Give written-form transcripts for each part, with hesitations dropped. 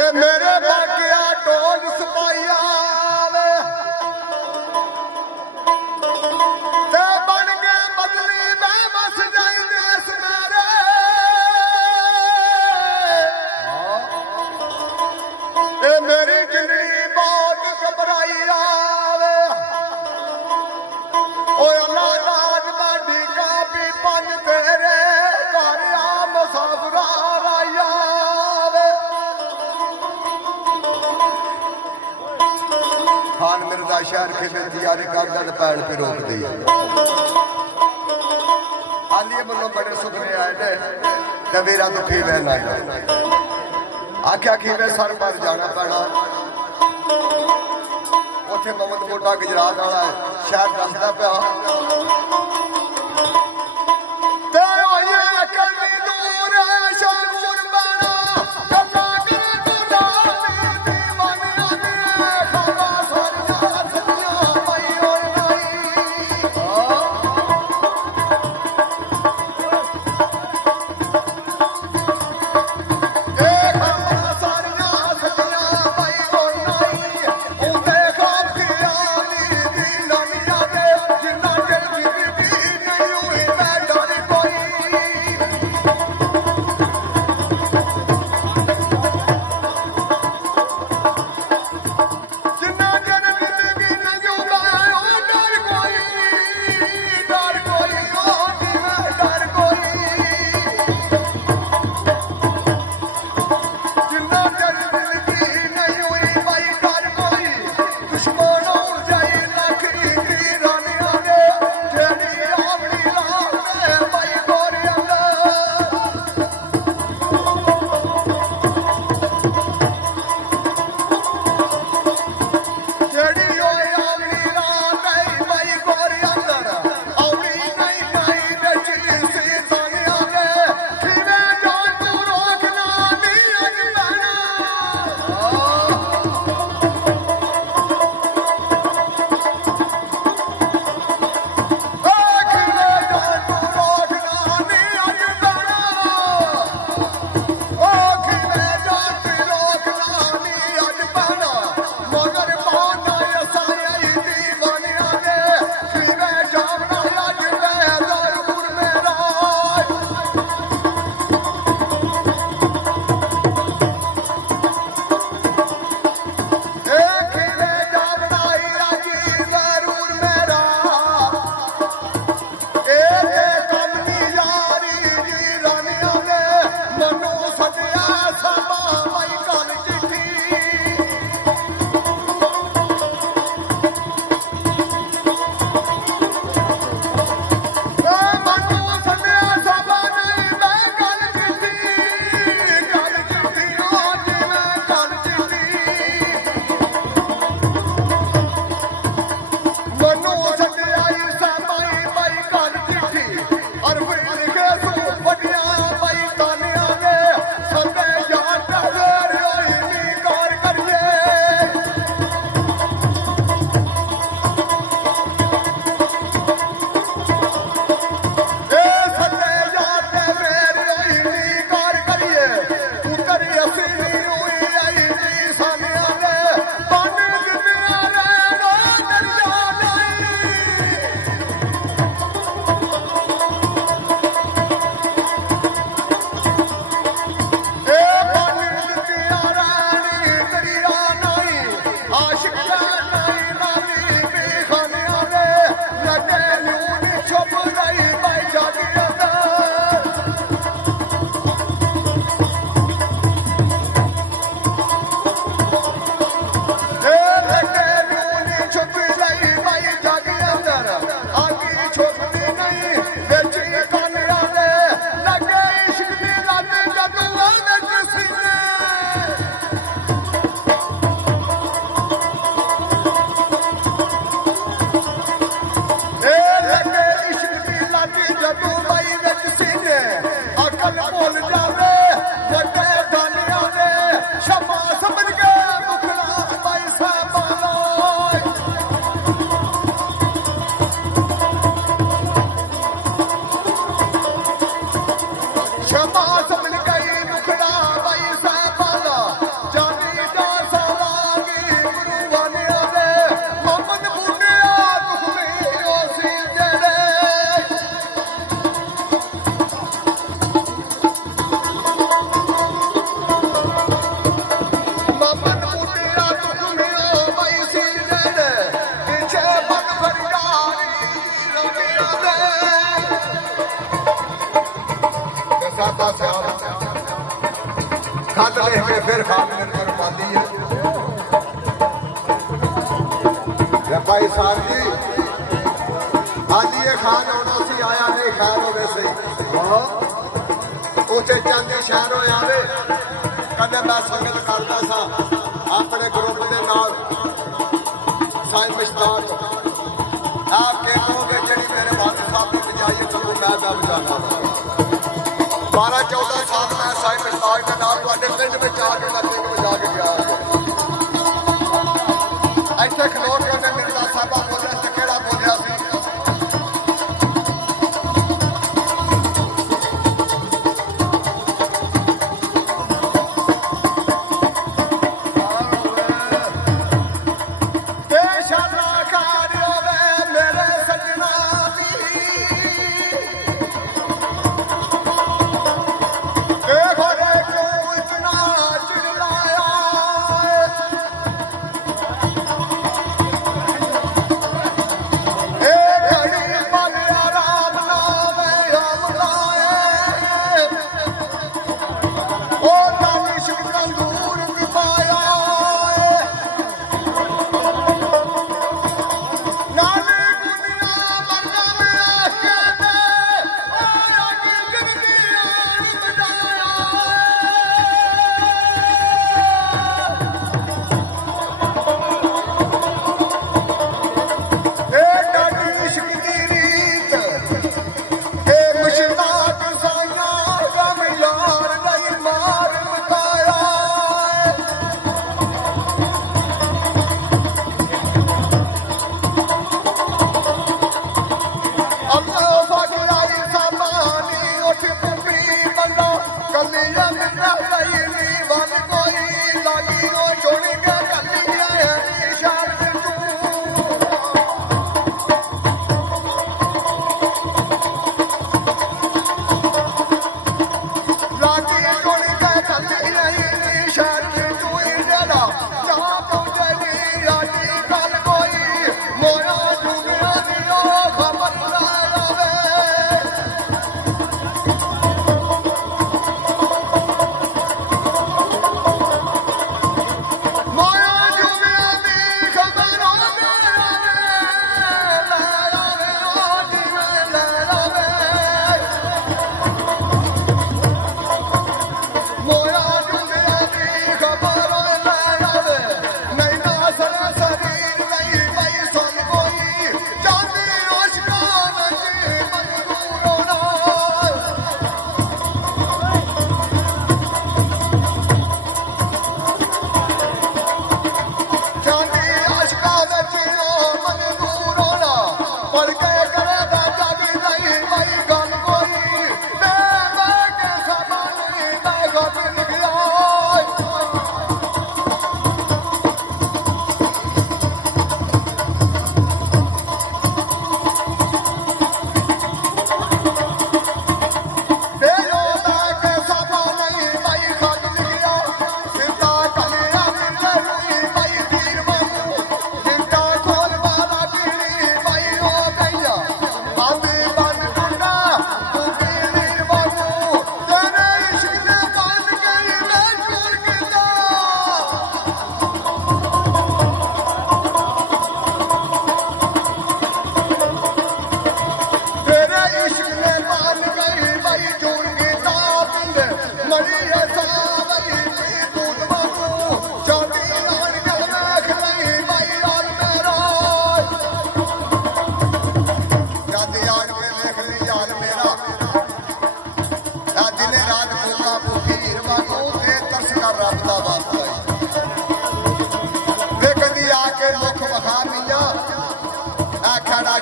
ए मेरे बाकिया टोल सपाइया ते बन के बदली में बस जाई देश मेरे ए मेरी जिंदगी बहुत घबराई आवे ओए अल्लाह राज बाडी का भी पन तेरे घर आ मुसाफरा राया खान मिर्जा शहर के में तैयारी करदा ते पैड़ पे रोक दी हाली बोलो बड़े सुखने आए ने ते मेरा दुखी बहन आई आख्या कि मैं सर पर जाना पैना उथे मोहम्मद मोटा गुजरात वाला शहर दसदा पिया ते होइए कली दूर शहर बना कल्ला कर तू नाल दीवानिया ने खावा सर जातियां पई होई नहीं के फिर खान मिलकर पाती है भाई साहब जी। आलिए खान होना सी आया नहीं खैर हो वैसे उसे चंद शहर हो आवे कदे मैं संगत करता सा अपने ग्रुप के नाल साईं मुश्ताक आप कहोगे जी मेरे भाई साहब की बजाई तो मैं बजाता 12-14 साल मैं साईं मुश्ताक के नाल पिंड में जाके मैं पिंड बजा के गया ऐसे खलो के उन्हें मिर्जा साहबा बोलिया चकेड़ा बोलिया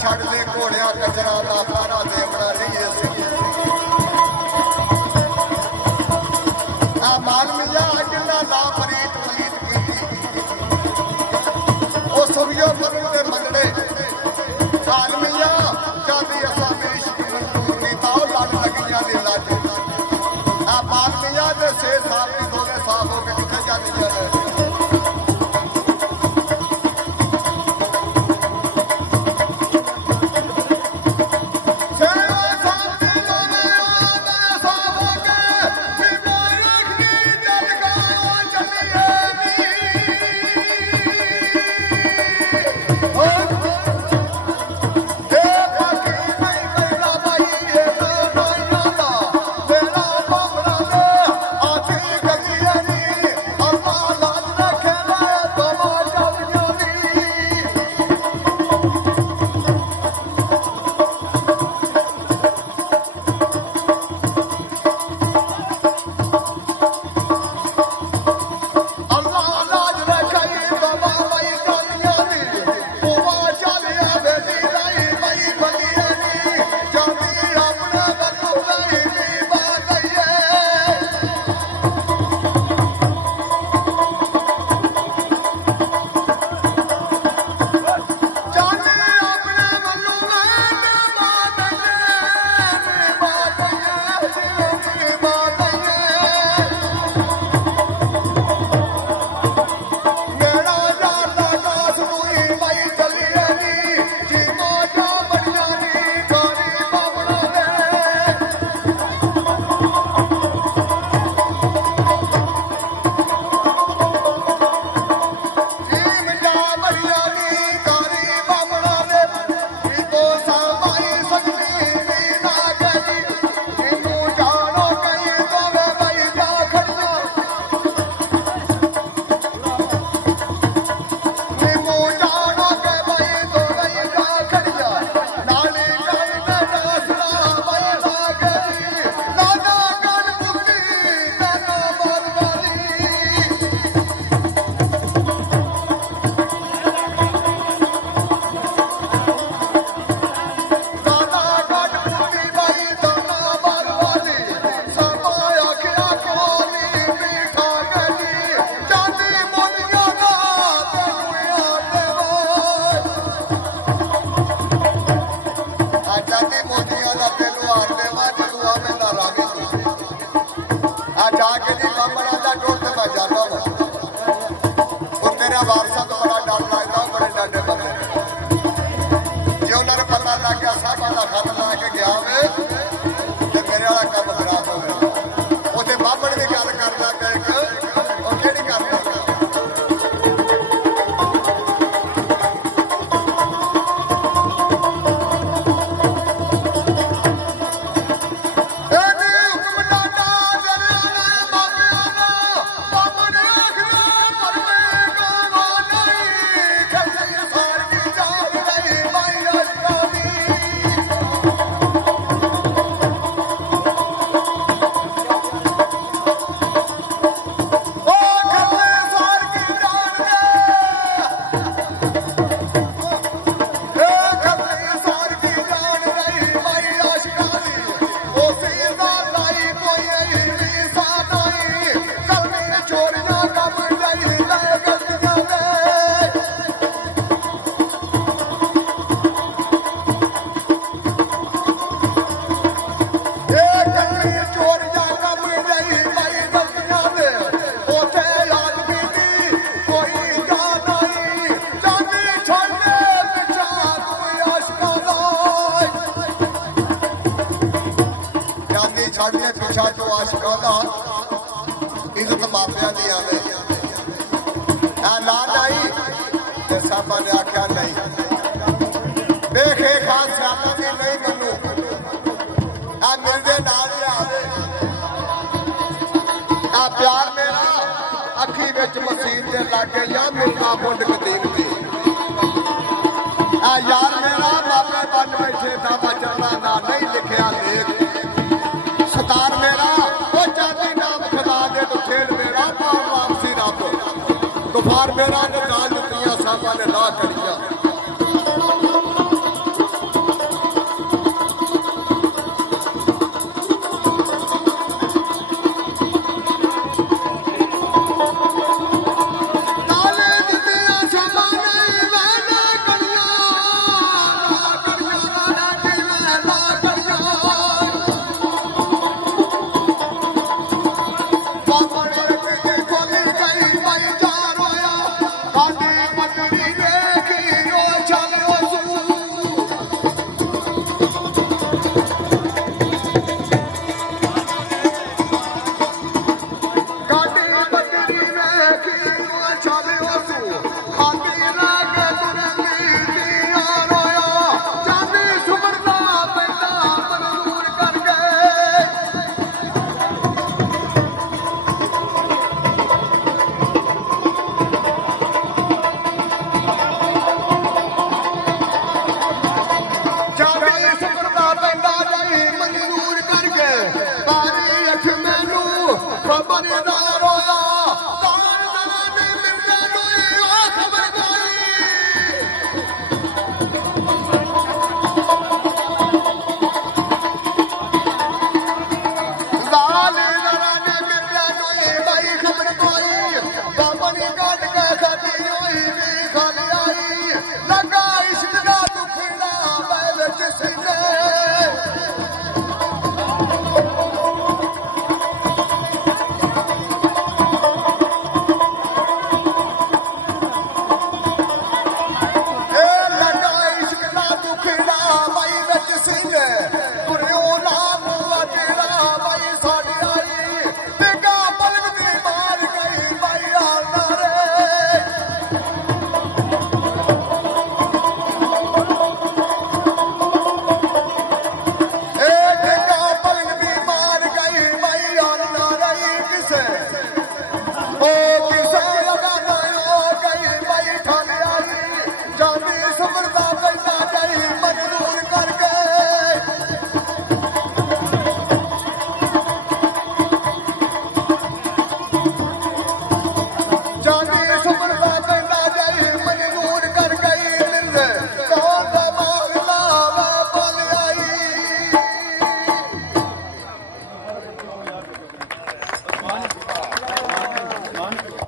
छड़ दे घोड़िया कचरा दा पारा देवड़ा नहीं माल मिया जिन्ना ला फरीद फरीद की सुबियो मनु के मंगने काल मिया जाती असा मेरी मंजूर की ताओ लड़ लगिया ने लज माल मिया दे 6 साल की दोले साफ हो के किथे जाती है ਚੋਰੀਆਂ ਕੰਮ ਚਾਹੀਦਾ ਗਲਤੀਆਂ ਦੇ ਸਾਡੇ ਪਿਛਾ ਤੋਂ ਆਸ਼ਕਾਂ ਦਾ ਇੱਜ਼ਤ ਮਾਪਿਆਂ ਦੀ ਆਵੇ ਆ ਲਾ ਨਹੀਂ ਤੇ ਸਾਬਾ ਨੇ ਆਖਿਆ ਨਹੀਂ ਦੇਖੇ ਖਾਸ ਸਿਆਪਾ ਦੀ ਨਹੀਂ ਮੈਨੂੰ ਆ ਮਿਲਦੇ ਨਾਲ ਲਿਆਵੇ ਆ ਪਿਆਰ ਮੇਰਾ ਅੱਖੀ ਵਿੱਚ ਮਸੀਰ ਦੇ ਲਾਗੇ ਜਾਂ ਮਿਲਦਾ ਬੁੰਡ ਕਦੀਮ ਦੀ ਆ ਯਾਰ ਮੇਰਾ ਮਾਪੇ ਬਣ ਬੈਠੇ ਦਾ ਬਚਣਾ ਨਾ ਨਹੀਂ ਲਿਖਿਆ ਦੇਖ ਸਤਾਰ ਮੇਰਾ ਉਹ ਚਾਂਦੀ ਨਾਮ ਖੁਦਾ ਦੇ ਤੋਂ ਖੇਡ ਮੇਰਾ ਪਾਰ ਵਾਪਸੀ ਰੱਬ ਗੁਫਾਰ ਮੇਰਾ ਨੇ ਦਾਲ ਦਿੱਤੀਆਂ ਸਾਬਾ ਨੇ ਨਾ ਕਰੀਆਂ